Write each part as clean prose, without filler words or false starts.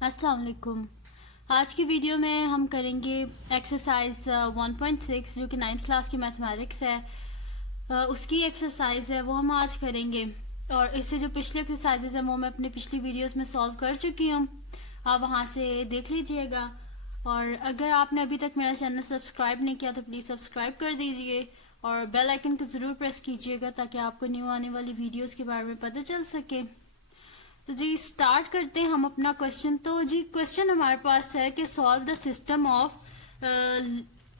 अस्सलाम वालेकुम। आज की वीडियो में हम करेंगे एक्सरसाइज 1.6 जो कि 9th क्लास की मैथमेटिक्स है। उसकी एक्सरसाइज है वो हम आज करेंगे। और इससे जो पिछली एक्सरसाइजेज है वो मैं अपने पिछली वीडियोस में सॉल्व कर चुकी हूँ, आप वहाँ से देख लीजिएगा। और अगर आपने अभी तक मेरा चैनल सब्सक्राइब नहीं किया तो प्लीज़ सब्सक्राइब कर दीजिए और बेल आइकन को ज़रूर प्रेस कीजिएगा ताकि आपको न्यू आने वाली वीडियोस के बारे में पता चल सके। तो जी स्टार्ट करते हैं हम अपना क्वेश्चन। तो जी क्वेश्चन हमारे पास है कि solve the system of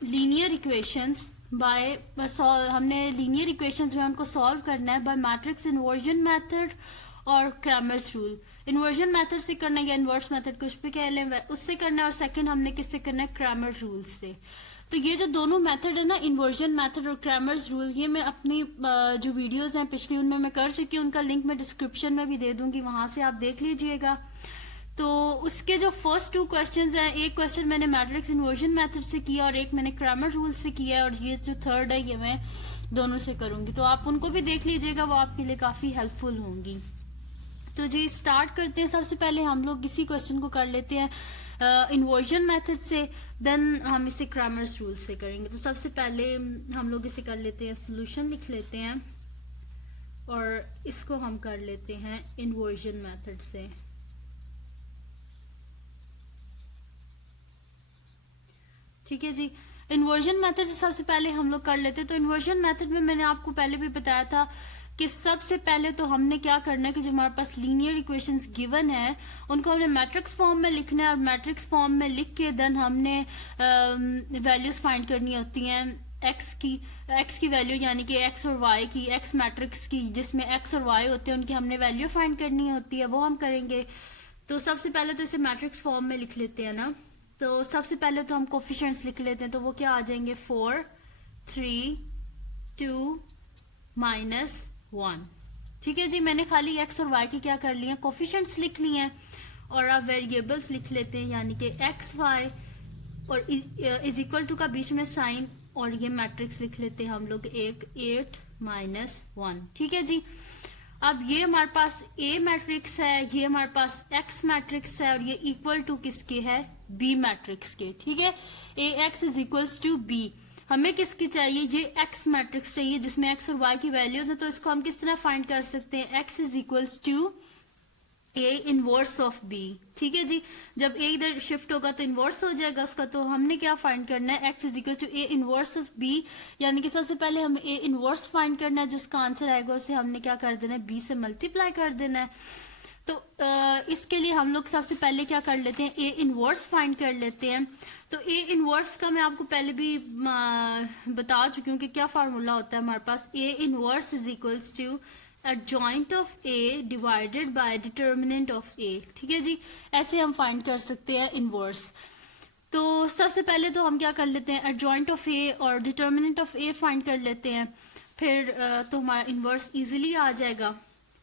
linear equations bye हमने लीनियर इक्वेशंस जो है उनको सॉल्व करना है बाय मैट्रिक्स इन्वर्जन मेथड और क्रैमर्स रूल। इन्वर्जन मेथड से करना है या इन्वर्स मेथड कुछ भी कह लें उससे करना है, और सेकंड हमने किससे करना है, क्रैमर रूल से। तो ये जो दोनों मेथड है ना, इन्वर्जन मेथड और क्रैमर्स रूल, ये मैं अपनी जो वीडियोस हैं पिछली उनमें मैं कर चुकी हूँ, उनका लिंक मैं डिस्क्रिप्शन में भी दे दूंगी, वहां से आप देख लीजिएगा। तो उसके जो फर्स्ट टू क्वेश्चंस हैं, एक क्वेश्चन मैंने मैट्रिक्स इन्वर्जन मेथड से किया और एक मैंने क्रैमर रूल से किया है, और ये जो थर्ड है ये मैं दोनों से करूंगी। तो आप उनको भी देख लीजिएगा, वो आपके लिए काफी हेल्पफुल होंगी। तो जी स्टार्ट करते हैं। सबसे पहले हम लोग इसी क्वेश्चन को कर लेते हैं इन्वर्जन मेथड से, देन हम इसे क्रैमर्स रूल से करेंगे। तो सबसे पहले हम लोग इसे कर लेते हैं, सोल्यूशन लिख लेते हैं और इसको हम कर लेते हैं इन्वर्जन मेथड से। ठीक है जी, इन्वर्जन मेथड से सबसे पहले हम लोग कर लेते हैं। तो इन्वर्जन मेथड में मैंने आपको पहले भी बताया था कि सबसे पहले तो हमने क्या करना है कि जो हमारे पास लीनियर इक्वेशंस गिवन है उनको हमने मैट्रिक्स फॉर्म में लिखना है, और मैट्रिक्स फॉर्म में लिख के देन हमने वैल्यूज फाइंड करनी होती हैं एक्स की वैल्यू, यानी कि एक्स और वाई की, एक्स मैट्रिक्स की जिसमें एक्स और वाई होते हैं उनकी हमने वैल्यू फाइंड करनी होती है, वो हम करेंगे। तो सबसे पहले तो इसे मैट्रिक्स फॉर्म में लिख लेते हैं ना। तो सबसे पहले तो हम कोफिशिएंट्स लिख लेते हैं, तो वो क्या आ जाएंगे, 4 3 2 -1। ठीक है जी, मैंने खाली एक्स और वाई की क्या कर लिया, कोफिशिएंट्स लिख लिए हैं। और अब वेरिएबल्स लिख लेते हैं, यानी कि एक्स वाई और इज इक्वल टू का बीच में साइन, और ये मैट्रिक्स लिख लेते हैं हम लोग 8 -1। ठीक है जी, अब ये हमारे पास ए मैट्रिक्स है, ये हमारे पास एक्स मैट्रिक्स है, और ये इक्वल टू किसके है, बी मैट्रिक्स के। ठीक है, A x is equals to B. हमें किसकी चाहिए, ये एक्स मैट्रिक्स चाहिए जिसमें एक्स और वाई की वैल्यूज है। तो इसको हम किस तरह फाइंड कर सकते हैं, x is equals to A inverse of B. ठीक है जी, जब ए इधर शिफ्ट होगा तो इनवर्स हो जाएगा उसका। तो हमने क्या फाइंड करना है, x is equal to A inverse of B, यानी कि सबसे पहले हमें ए इनवर्स फाइंड करना है, जिसका आंसर आएगा उसे हमने क्या कर देना है, बी से मल्टीप्लाई कर देना है। तो इसके लिए हम लोग सबसे पहले क्या कर लेते हैं, ए इनवर्स फाइंड कर लेते हैं। तो ए इनवर्स का मैं आपको पहले भी बता चुकी हूँ कि क्या फार्मूला होता है हमारे पास, A inverse is equals to adjoint of A divided by determinant of A. ठीक है जी, ऐसे हम फाइंड कर सकते हैं इनवर्स। तो सबसे पहले तो हम क्या कर लेते हैं, adjoint ऑफ ए और डिटर्मिनेंट ऑफ ए फाइंड कर लेते हैं, फिर तो हमारा इनवर्स इजीली आ जाएगा।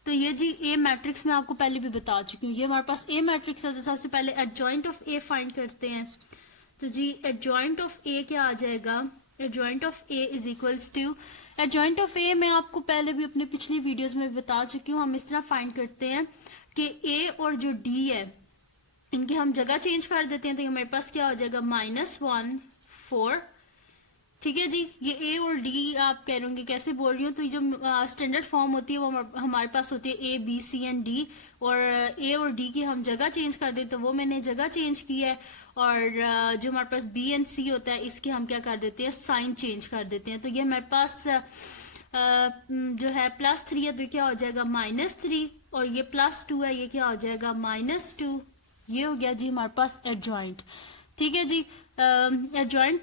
तो ये जी ए मैट्रिक्स में आपको पहले भी बता चुकी हूँ, ये हमारे पास ए मैट्रिक्स है। तो सबसे पहले adjoint ऑफ ए फाइंड करते हैं। तो जी adjoint ऑफ ए क्या आ जाएगा, adjoint of A is equals to, adjoint of A मैं आपको पहले भी अपने पिछली वीडियोस में बता चुकी हूँ। हम इस तरह फाइंड करते हैं कि ए और जो डी है इनकी हम जगह चेंज कर देते हैं, तो हमारे पास क्या हो जाएगा, -1 4। ठीक है जी, ये ए और डी आप कह रहे होंगे कैसे बोल रही हूँ, तो ये जो स्टैंडर्ड फॉर्म होती है वो हमारे पास होती है A B C and D, और ए और डी की हम जगह चेंज कर दें, तो वो मैंने जगह चेंज की है। और जो हमारे पास बी एंड सी होता है इसके हम क्या कर देते हैं, साइन चेंज कर देते हैं। तो ये हमारे पास जो है +3 है, तो क्या हो जाएगा -3, और ये +2 है, ये क्या हो जाएगा -2। ये हो गया जी हमारे पास एडजॉइंट। ठीक है जी, एडजॉइंट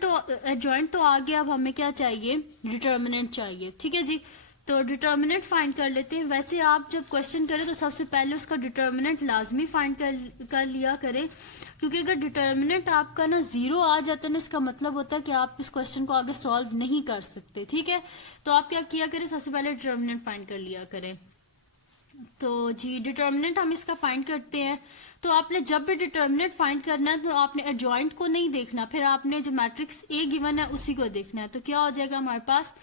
तो आ गया। अब हमें क्या चाहिए, डिटर्मिनेंट चाहिए। ठीक है जी, तो डिटर्मिनेंट फाइंड कर लेते हैं। वैसे आप जब क्वेश्चन करें तो सबसे पहले उसका डिटर्मिनेंट लाजमी फाइंड कर लिया करें, क्योंकि अगर डिटर्मिनेंट आपका ना 0 आ जाता है ना, इसका मतलब होता है कि आप इस क्वेश्चन को आगे सॉल्व नहीं कर सकते। ठीक है, तो आप क्या किया करें, सबसे पहले डिटर्मिनेंट फाइंड कर लिया करें। तो जी डिटर्मिनेंट हम इसका फाइंड करते हैं। तो आपने जब भी डिटर्मिनेंट फाइंड करना है तो आपने एडजॉइंट को नहीं देखना, फिर आपने जो मैट्रिक्स ए गिवन है उसी को देखना है। तो क्या हो जाएगा हमारे पास,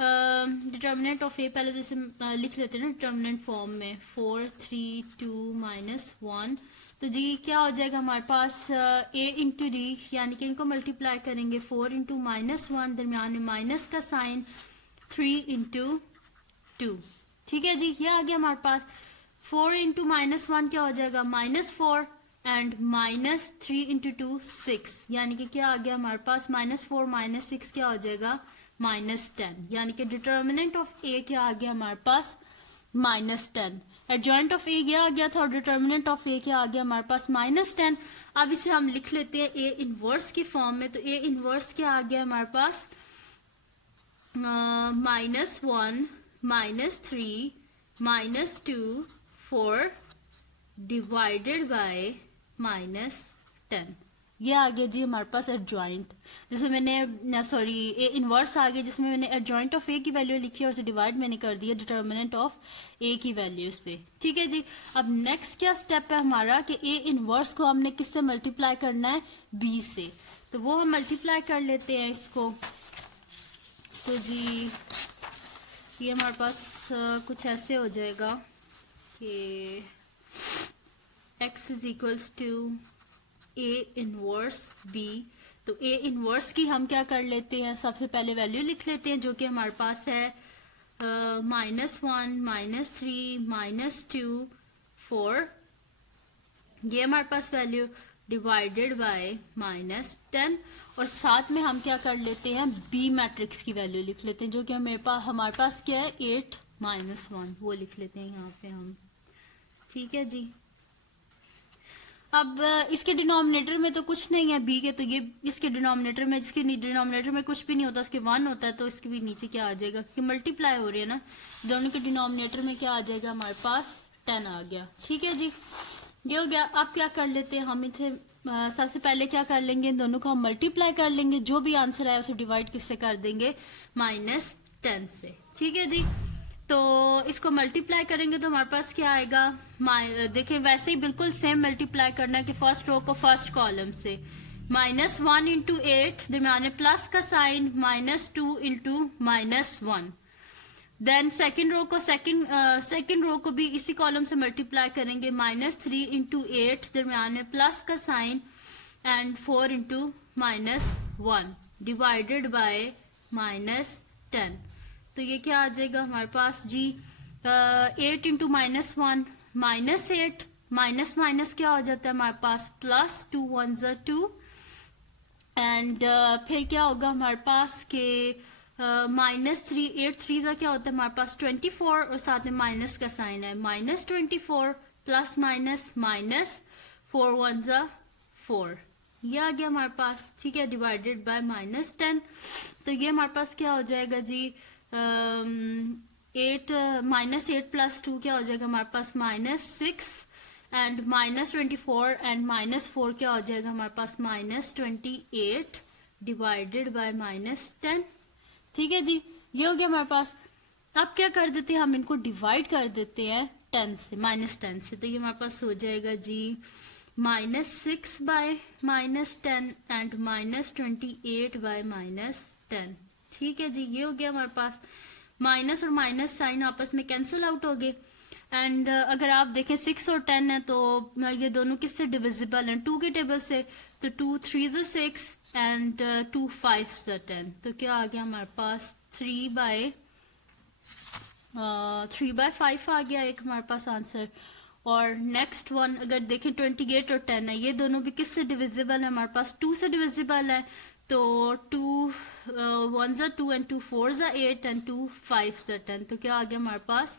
डिटर्मिनेंट ऑफ ए पहले तो इसे लिख लेते हैं ना डिटर्मिनेंट फॉर्म में, 4 3 2 -1। तो जी क्या हो जाएगा हमारे पास ए इंटू डी, यानी कि इनको मल्टीप्लाई करेंगे 4 इंटू -1, दरमियान में माइनस का साइन 3 इंटू 2। ठीक है जी, ये आ गया हमारे पास। 4 इंटू -1 क्या हो जाएगा -4 एंड -3 इंटू 2 6, यानी कि क्या आ गया हमारे पास -4 -6 क्या हो जाएगा -10, यानी कि डिटर्मिनेंट ऑफ ए क्या आ गया हमारे पास -10। एडजॉइंट ऑफ ए ये आ गया था और डिटर्मिनेंट ऑफ ए क्या आ गया हमारे पास -10। अब इसे हम लिख लेते हैं ए इनवर्स की फॉर्म में। तो ए इनवर्स क्या आ गया हमारे पास -1 -3 -2 4 डिवाइडेड बाय -10। ये आ गया जी हमारे पास एडजॉइंट, जैसे मैंने सॉरी ए इनवर्स आ गया जिसमें मैंने एडजॉइंट ऑफ ए की वैल्यू लिखी और उसे डिवाइड मैंने कर दिया डिटर्मिनेंट ऑफ ए की वैल्यू से। ठीक है जी, अब नेक्स्ट क्या स्टेप है हमारा कि ए इनवर्स को हमने किससे मल्टीप्लाई करना है, बी से। तो वो हम मल्टीप्लाई कर लेते हैं इसको। तो जी ये हमारे पास कुछ ऐसे हो जाएगा कि x is equals to A inverse B. तो ए इनवर्स की हम क्या कर लेते हैं, सबसे पहले वैल्यू लिख लेते हैं जो कि हमारे पास है -1 -3 -2 4, ये हमारे पास वैल्यू डिवाइडेड बाय -10। और साथ में हम क्या कर लेते हैं, बी मैट्रिक्स की वैल्यू लिख लेते हैं जो कि हमारे पास क्या है 8 -1, वो लिख लेते हैं यहाँ पे हम। ठीक है जी, अब इसके डिनोमिनेटर में तो कुछ नहीं है बी के, तो ये इसके डिनोमिनेटर में, जिसके डिनोमिनेटर में कुछ भी नहीं होता, उसके 1 होता है, तो इसके भी नीचे क्या आ जाएगा, क्योंकि मल्टीप्लाई हो रही है ना, दोनों के डिनोमिनेटर में क्या आ जाएगा हमारे पास 10 आ गया। ठीक है जी, ये हो गया। अब क्या कर लेते हैं हम, इसे सबसे पहले क्या कर लेंगे, इन दोनों को हम मल्टीप्लाई कर लेंगे, जो भी आंसर आया उसे डिवाइड किससे कर देंगे, -10 से। ठीक है जी, तो इसको मल्टीप्लाई करेंगे तो हमारे पास क्या आएगा, देखें वैसे ही बिल्कुल सेम मल्टीप्लाई करना है कि फर्स्ट रो को फर्स्ट कॉलम से, -1 इंटू 8, दरमियान में प्लस का sign, -2 into -1। Then second row को सेकेंड रो को भी इसी कॉलम से मल्टीप्लाई करेंगे, -3 इंटू 8, दरमियान में प्लस का sign and 4 into -1 divided by -10। तो ये क्या आ जाएगा हमारे पास जी, 8 इंटू -1 -8, माइनस माइनस क्या हो जाता है हमारे पास +2 1 2 एंड फिर क्या होगा हमारे पास के -3 8 3 का क्या होता है हमारे पास 24 और साथ में माइनस का साइन है, -24 प्लस माइनस -4 1 4, ये आ गया हमारे पास। ठीक है, डिवाइडेड बाय -10। तो ये हमारे पास क्या हो जाएगा जी, 8 प्लस 2 क्या हो जाएगा हमारे पास -6 एंड -24 एंड -4 क्या हो जाएगा हमारे पास -28 डिवाइडेड बाय -10। ठीक है जी, ये हो गया हमारे पास। अब क्या कर देते हैं हम, इनको डिवाइड कर देते हैं 10 से, -10 से। तो ये हमारे पास हो जाएगा जी -6 बाय -10 एंड -28 बाय -10। ठीक है जी, ये हो गया हमारे पास। माइनस और माइनस साइन आपस में कैंसिल आउट हो गए एंड अगर आप देखें 6 और 10 है तो ये दोनों किससे डिविजिबल हैं, 2 के टेबल से। तो 2 3 6 एंड 2 5 10। तो क्या आ गया हमारे पास 3 बाय 5 आ गया एक हमारे पास आंसर। और नेक्स्ट वन अगर देखें 28 और 10 है, ये दोनों भी किससे डिविजिबल है हमारे पास, 2 से डिविजिबल है। तो 2 1 2 एंड 2 4 8 एंड 2 5 10। तो क्या आ गया हमारे पास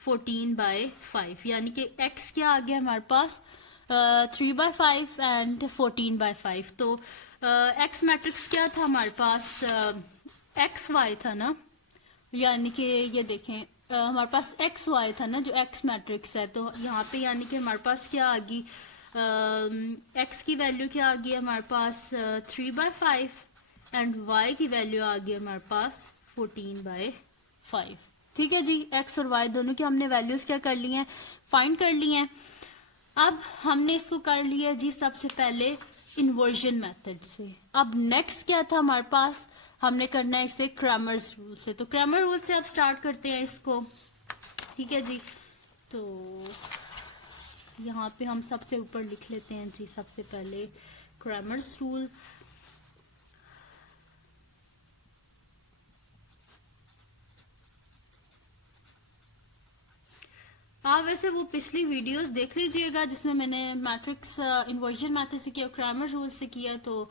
14 बाय 5, यानी कि x क्या आ गया हमारे पास 3 बाय 5 एंड 14 बाय 5। तो x मैट्रिक्स क्या था हमारे पास, एक्स वाई था ना, यानी कि ये देखें हमारे पास एक्स वाई था ना जो एक्स मैट्रिक्स है। तो यहाँ पे यानी कि हमारे पास क्या आ गई, एक्स की वैल्यू क्या आ गई हमारे पास 3 बाय 5 एंड वाई की वैल्यू आ गई हमारे पास 14 बाय 5। ठीक है जी, एक्स और वाई दोनों की हमने वैल्यूज क्या कर ली हैं, फाइंड कर ली हैं। अब हमने इसको कर लिया जी सबसे पहले इन्वर्जन मेथड से। अब नेक्स्ट क्या था हमारे पास, हमने करना है इसे क्रैमर्स रूल से। तो क्रैमर रूल से अब स्टार्ट करते हैं इसको, ठीक है जी। तो यहाँ पे हम सबसे ऊपर लिख लेते हैं जी, सबसे पहले क्रैमर्स रूल। आप वैसे वो पिछली वीडियोस देख लीजिएगा जिसमें मैंने मैट्रिक्स इन्वर्जन मेथड से किया, क्रैमर रूल से किया, तो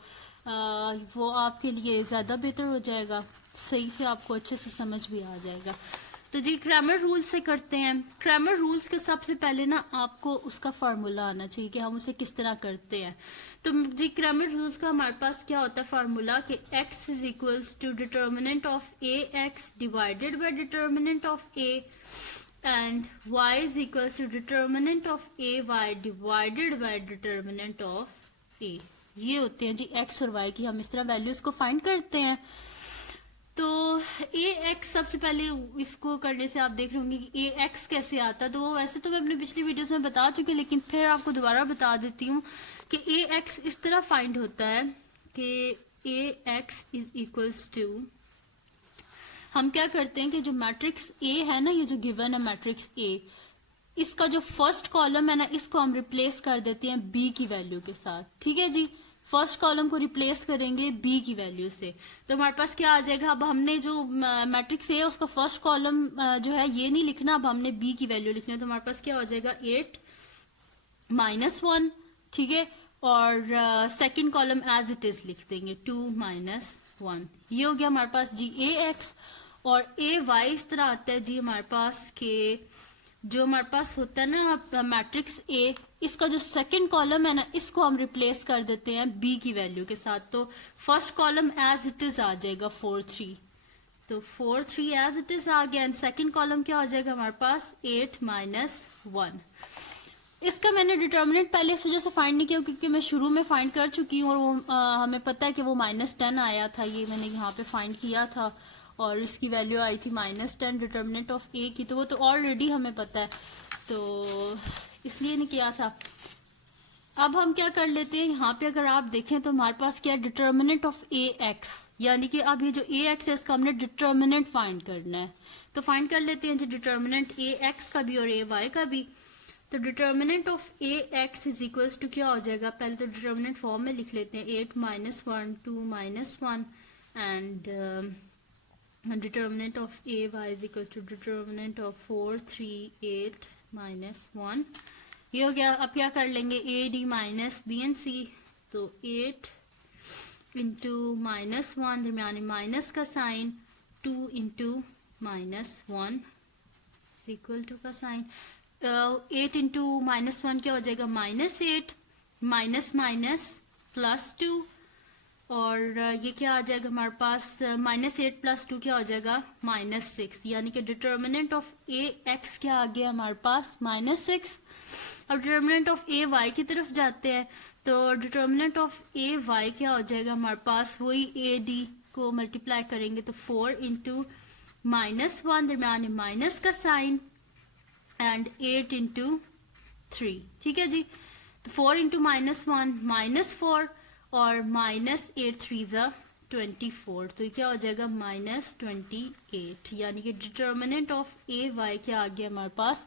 वो आपके लिए ज़्यादा बेहतर हो जाएगा, सही से आपको अच्छे से समझ भी आ जाएगा। तो जी क्रैमर रूल से करते हैं। क्रैमर रूल्स के सबसे पहले ना आपको उसका फार्मूला आना चाहिए कि हम उसे किस तरह करते हैं। तो जी क्रैमर रूल्स का हमारे पास क्या होता है फार्मूला कि x is equals to determinant of A x divided by determinant of A and y is equals to determinant of ay divided by determinant of a। ये होते हैं जी x और y की, हम इस तरह वैल्यूज को फाइंड करते हैं। तो ए एक्स सबसे पहले इसको करने से आप देख रहे होंगे कि ए एक्स कैसे आता है। तो वो वैसे तो मैं अपनी पिछली वीडियोस में बता चुकी हूँ, लेकिन फिर आपको दोबारा बता देती हूँ कि ए एक्स इस तरह फाइंड होता है कि ए एक्स इज इक्वल्स टू, हम क्या करते हैं कि जो मैट्रिक्स ए है ना, ये जो गिवन है मैट्रिक्स ए, इसका जो फर्स्ट कॉलम है ना, इसको हम रिप्लेस कर देते हैं बी की वैल्यू के साथ, ठीक है जी। फर्स्ट कॉलम को रिप्लेस करेंगे बी की वैल्यू से, तो हमारे पास क्या आ जाएगा। अब हमने जो मैट्रिक्स ए है उसका फर्स्ट कॉलम जो है ये नहीं लिखना, अब हमने बी की वैल्यू लिखनी है। तो हमारे पास क्या हो जाएगा 8 - 1, ठीक है, और second column as it is लिख देंगे 2 - 1। ये हो गया हमारे पास जी ए एक्स। और ए वाई इस तरह आता है जी हमारे पास के जो हमारे पास होता है ना मैट्रिक्स ए, इसका जो सेकंड कॉलम है ना, इसको हम रिप्लेस कर देते हैं बी की वैल्यू के साथ। तो first column as it is आ जाएगा 4 3, तो 4 3 एज इट इज आ गया। एंड सेकंड कॉलम क्या हो जाएगा हमारे पास 8 - 1। इसका मैंने डिटर्मिनेंट पहले इस वजह से फाइंड नहीं किया क्योंकि मैं शुरू में फाइंड कर चुकी हूँ और वो हमें पता है कि वो -10 आया था, ये मैंने यहाँ पे फाइंड किया था और इसकी वैल्यू आई थी -10 डिटर्मिनेंट ऑफ ए की, तो वो तो ऑलरेडी हमें पता है, तो इसलिए नहीं किया था। अब हम क्या कर लेते हैं, यहाँ पे अगर आप देखें तो हमारे पास क्या डिटर्मिनेंट ऑफ ए एक्स, यानी कि अब ये जो ए एक्स है इसका हमने डिटर्मिनेंट फाइंड करना है। तो फाइंड कर लेते हैं जो डिटर्मिनेंट ए एक्स का भी और ए वाई का भी। तो determinant of A x is equals to क्या हो जाएगा, पहले तो डिटर्मिनेंट फॉर्म में लिख लेते हैं 8 - 1 2 - 1 and determinant of a y is equals to determinant of 4 3 8 - 1। ये हो गया। अब क्या कर लेंगे a d minus b and c, तो 8 इंटू -1 दरमियान माइनस का साइन 2 इंटू -1 इक्वल टू का साइन 8 इंटू -1 क्या हो जाएगा -8 माइनस +2 और ये क्या आ जाएगा हमारे पास -8 + 2 क्या हो जाएगा -6, यानी कि डिटर्मिनेंट ऑफ ए एक्स क्या आ गया हमारे पास -6। अब डिटर्मिनेंट ऑफ ए वाई की तरफ जाते हैं, तो डिटर्मिनेंट ऑफ ए वाई क्या हो जाएगा हमारे पास, वही ए डी को मल्टीप्लाई करेंगे तो 4 इंटू -1 दरमियान माइनस का साइन एंड 8 इंटू 3, ठीक है जी। तो 4 इंटू -1 -4 और -8 3 24, तो ये क्या हो जाएगा -28, यानी कि डिटर्मिनेंट ऑफ ए वाई क्या आ गया हमारे पास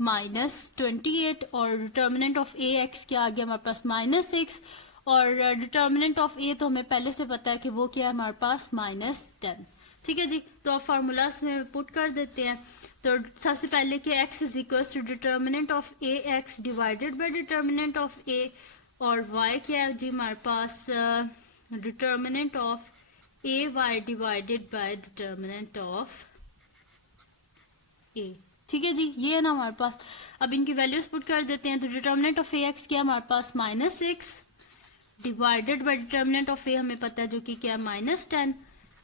-28 और डिटर्मिनेंट ऑफ ए एक्स क्या आ गया हमारे पास -6 और डिटर्मिनेंट ऑफ ए तो हमें पहले से पता है कि वो क्या है हमारे पास -10, ठीक है जी। तो अब फार्मूलाज में पुट कर देते हैं। तो सबसे पहले कि x is equal to determinant of A x divided by determinant of A, और y क्या है जी हमारे पास determinant of A y divided by determinant of A, ठीक है जी। ये है ना हमारे पास। अब इनकी वैल्यूज पुट कर देते हैं। तो डिटर्मिनेंट ऑफ ए एक्स क्या है हमारे पास -6 divided by determinant of A हमें पता है जो कि क्या है -10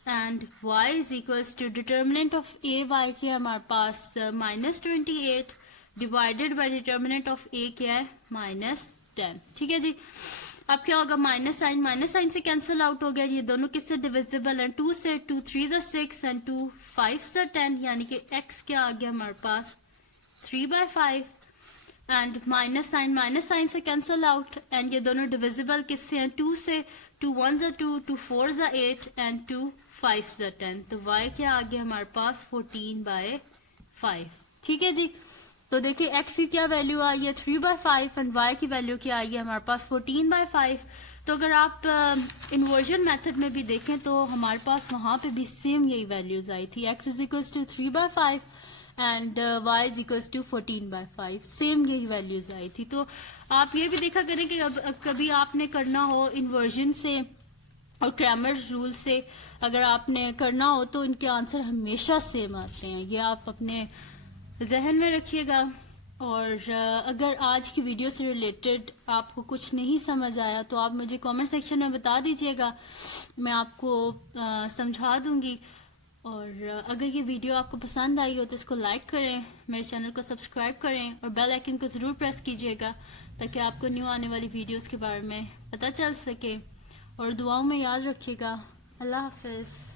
and y is equals to determinant of A y क्या है हमारे पास -28 divided by determinant of A क्या है -10, ठीक है जी। अब क्या होगा माइनस साइन से कैंसिल आउट हो गया, ये दोनों किससे डिविजिबल हैं 2 से, 2 3 6 एंड 2 5 10, यानी कि x क्या आ गया हमारे पास 3/5 एंड माइनस साइन से कैंसिल आउट एंड ये दोनों डिविजिबल किससे हैं 2 से, 2 1 2 2 4 8 एंड 2 5 ज़ा 10, तो y क्या आ गया हमारे पास 14/5। ठीक है जी। तो देखिए x की क्या वैल्यू आई है 3/5 एंड y की वैल्यू क्या आई है हमारे पास 14/5। तो अगर आप इन्वर्जन मेथड में भी देखें तो हमारे पास वहां पे भी सेम यही वैल्यूज आई थी, x is equal to 3/5 and y is equal to 14/5, same यही वैल्यूज आई थी। तो आप ये भी देखा करें कि कभी आपने करना हो इन्वर्जन से और क्रैमर रूल से अगर आपने करना हो तो इनके आंसर हमेशा सेम आते हैं, ये आप अपने जहन में रखिएगा। और अगर आज की वीडियो से रिलेटेड आपको कुछ नहीं समझ आया तो आप मुझे कमेंट सेक्शन में बता दीजिएगा, मैं आपको समझा दूंगी। और अगर ये वीडियो आपको पसंद आई हो तो इसको लाइक करें, मेरे चैनल को सब्सक्राइब करें और बेल आइकन को ज़रूर प्रेस कीजिएगा ताकि आपको न्यू आने वाली वीडियोस के बारे में पता चल सके। और दुआओं में याद रखिएगा। अल्लाह हाफिज़।